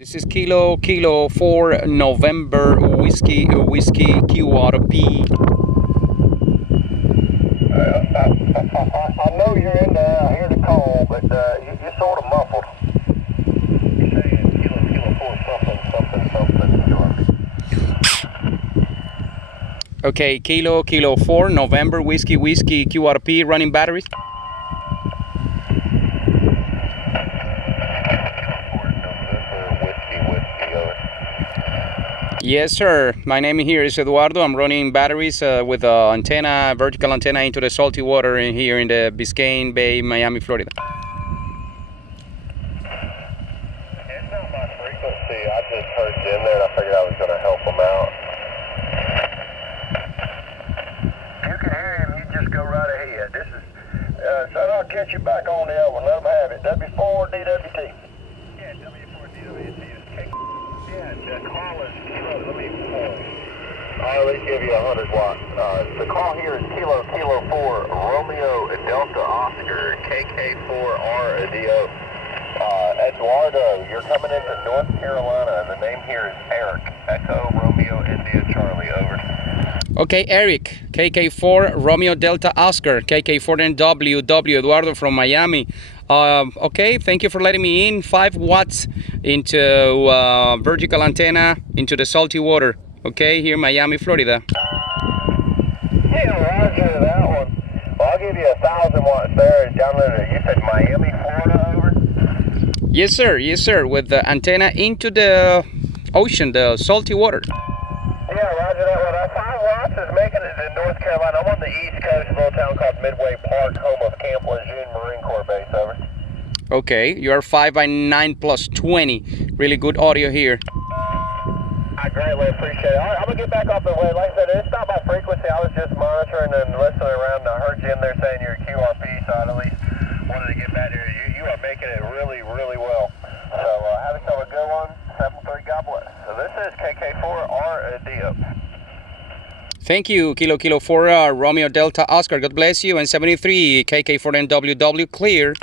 This is Kilo 4 November Whiskey QRP. I know you're in there. I hear the call, but you're sort of muffled. You're saying Kilo 4 something. Okay, Kilo 4 November Whiskey QRP running batteries. Yes, sir. My name here is Eduardo. I'm running batteries with antenna, vertical antenna into the salty water in here in the Biscayne Bay, Miami, Florida. It's not my frequency. I just heard you in there and I figured I was going to help him out. You can hear him. You just go right ahead. This is, son, I'll catch you back on the other one. Let them have it. W4 DWT. Yeah, W4 DWT is K. Yeah, the call is Kilo. Let me I'll at least give you 100 watts. The call here is Kilo 4 Romeo Delta Oscar KK4RDO. Eduardo, you're coming into North Carolina, and the name here is Eric. Echo Romeo India Charlie. Over. Okay, Eric, KK4 Romeo Delta Oscar, KK4 NWW, Eduardo from Miami. Okay, thank you for letting me in. 5 watts into vertical antenna into the salty water. Okay, here in Miami, Florida. Yeah, roger that one. Well, I'll give you 1,000 watts there. Down there, you said Miami, Florida, over? Yes, sir. Yes, sir. With the antenna into the ocean, the salty water. Yeah, roger that one. 5 watts is making it in North Carolina. I'm on the east coast, a little town called Midway Park, home of Camp Lejeune Marine Corps Base, over. Okay, you are 5 by 9 plus 20. Really good audio here. I greatly appreciate it. All right, I'm going to get back off the way. Like I said, it's not my frequency. I was just monitoring and listening around. I heard you in there saying you're a QRP, so I at least wanted to get back here. You are making it really, really well. So have yourself a good one. 7-3, God bless. So this is KK4RDO. Thank you, Kilo 4 Romeo Delta Oscar. God bless you. And 73 KK4 NWW clear.